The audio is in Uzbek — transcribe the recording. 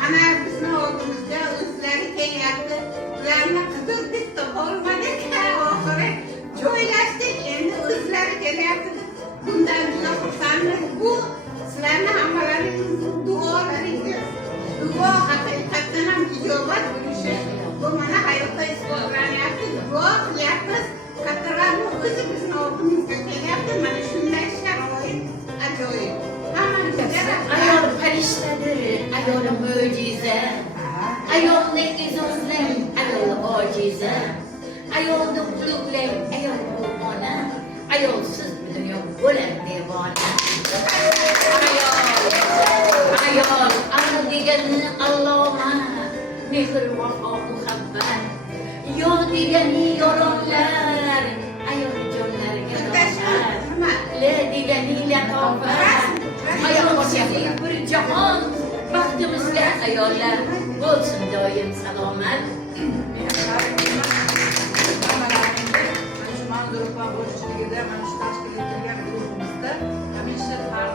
Mana bizni oldimizda o'zlari kelyapti. Ularni qidirdik, topolmadik. Oxiri joylashdik. Endi o'zlari kelyapti. Bundan juda xursandmiz. Bu sizlarni hammalaringizni duolaringiz. Duo haqiqatdan ham ijobat bo'lishi. Bu mana hayotda isbotlanyapti. Duo qilyapmiz. Kattalarni o'zi bizni oldimizga kelyapti. Mana shunday sharoit ajoyib. Ayol farishtadir, ayol mo'jiza. Ayolni izozlang, ayol ojiza. Ayolni ulug'lang, ayol ona. Ayolsiz dunyo bo'lar devona. Ayol, ayol degani alloma. Mehr, vafo, muhabbat. Yo degani yoronlar. Ayol jonlarga rohat. La degani latofat. Ayolsizlik bir jahon. Baxtimizga ayollar bo'lsin doim salomat. Manzura opam boshchiligida mana shu tashkil etilgan guruhimizda hamisha har